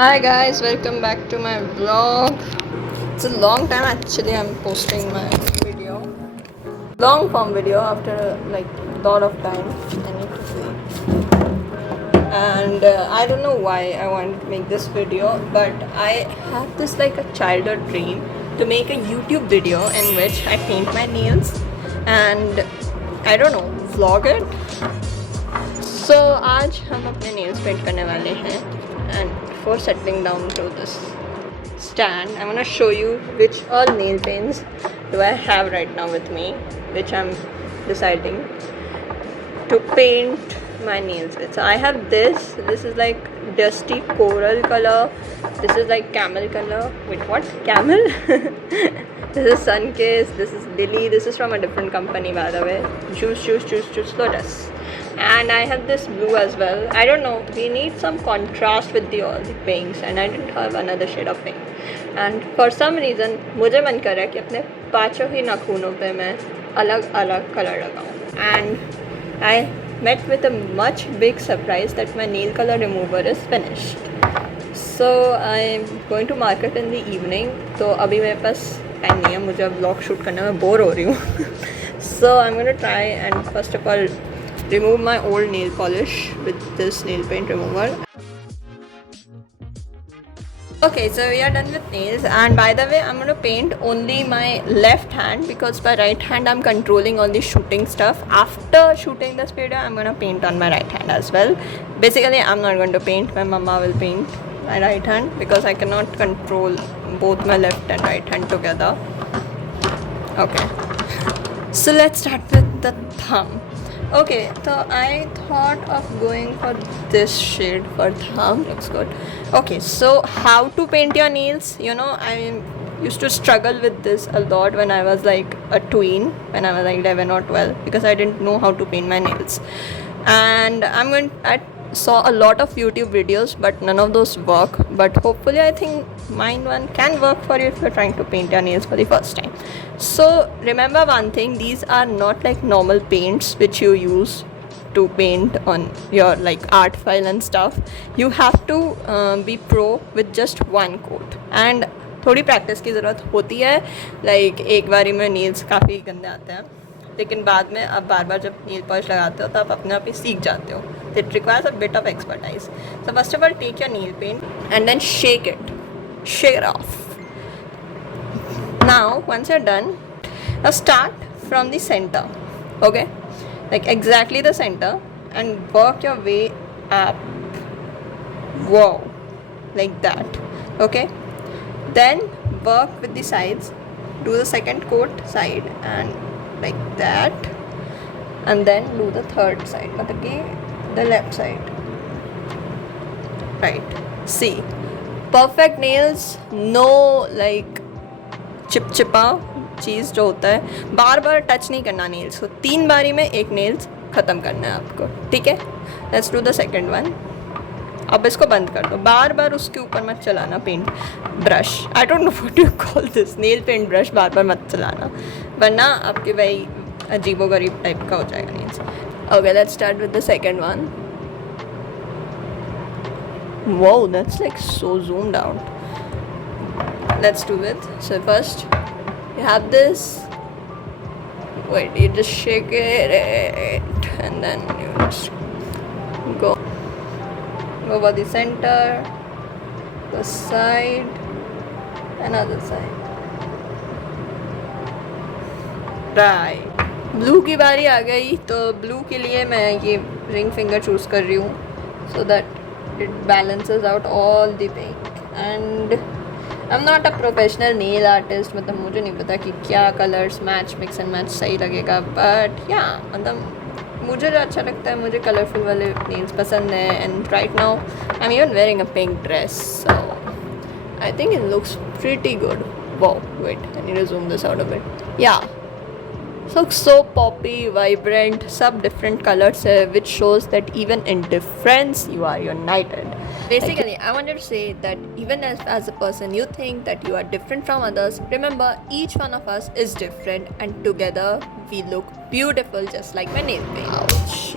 Hi guys, welcome back to my vlog. It's a long time actually I'm posting my video. Long form video after like lot of time. I need to see. And I don't know why I wanted to make this video, but I have this like a childhood dream to make a YouTube video in which I paint my nails and I don't know, vlog it. So आज हम अपने nails paint करने वाले हैं and before settling down to this stand I'm gonna show you which all nail paints do I have right now with me, which I'm deciding to paint my nails with. So I have this is like dusty coral color, this is like camel color. Wait, what? Camel? This is sun kiss, this is lily, this is from a different company by the way. Juice lotus. And I have this blue as well. I don't know, we need some contrast with all the pinks and I didn't have another shade of pink. And for some reason मुझे मन कर रहा है कि अपने पांचों ही नाखूनों पे मैं अलग अलग कलर लगाऊं. And I met with a much big surprise that my nail color remover is finished. So I'm going to market in the evening. तो अभी मेरे पास टाइम नहीं है, मुझे अब व्लॉग शूट करने में बोर हो रही हूँ. So I'm going to try and first of all remove my old nail polish with this nail paint remover. Okay, so we are done with nails, and by the way I'm going to paint only my left hand because by right hand I'm controlling all the shooting stuff. After shooting this video I'm going to paint on my right hand as well. Basically I'm not going to paint, my mama will paint my right hand because I cannot control both my left and right hand together. Okay, so let's start with the thumb. Okay, so I thought of going for this shade for thumb. Looks good. Okay, so how to paint your nails? You know, I used to struggle with this a lot when I was like a tween, when I was like 11 or 12, because I didn't know how to paint my nails. And I saw a lot of YouTube videos, but none of those work. But hopefully I think mine one can work for you if you're trying to paint your nails for the first time. So remember one thing, these are not like normal paints which you use to paint on your like art file and stuff. You have to be pro with just one coat, and थोड़ी practice की ज़रूरत होती है. Like एक बारी में nails काफ़ी गंदे आते हैं, लेकिन बाद में आप बार बार जब नील पॉलिश लगाते हो तो आप अपने आप ही सीख जाते हो. It requires a bit of expertise. So first of all, take your nail paint and then shake it off. Now once you're done, now start from the center, okay, like exactly the center, and work your way up. Wow, like that. Okay, then work with the sides, do the second coat side and like that, and then do the third side, the left side. Right, see, perfect nails, no like चिपचिपा चीज़ जो होता है, बार बार touch नहीं करना nails को. 3 बारी में एक नेल्स ख़त्म करना है आपको, ठीक है. Let's do the second one. अब इसको बंद कर दो, बार बार उसके ऊपर मत चलाना paint brush. I don't know what you call this, nail paint brush बार बार मत चलाना, वरना आपके भाई अजीबोगरीब टाइप का हो जाएगा nails. Okay, let's start with the second one. Wow, that's like so zoomed out. Let's do it. So first you have this. Wait, you just shake it and then you just go over the center, the side, another side. Right. Blue की बारी आ गई, तो blue के लिए मैं ये ring finger choose कर रही हूँ so that it balances out all the pink. And I'm not a professional nail artist, मतलब मुझे नहीं पता कि क्या colours match mix and match सही लगेगा, बट या मतलब मुझे जो अच्छा लगता है, मुझे कलरफुल वाले नेल्स पसंद है. And right now I am even wearing a pink dress, so I think it looks pretty good. Wow, wait, I need to zoom this out a bit. Yeah, looks so poppy, vibrant, सब different colors है, which shows that even in difference you are united. Basically, I wanted to say that even as a person you think that you are different from others, remember each one of us is different and together we look beautiful just like my nail paint. Ouch,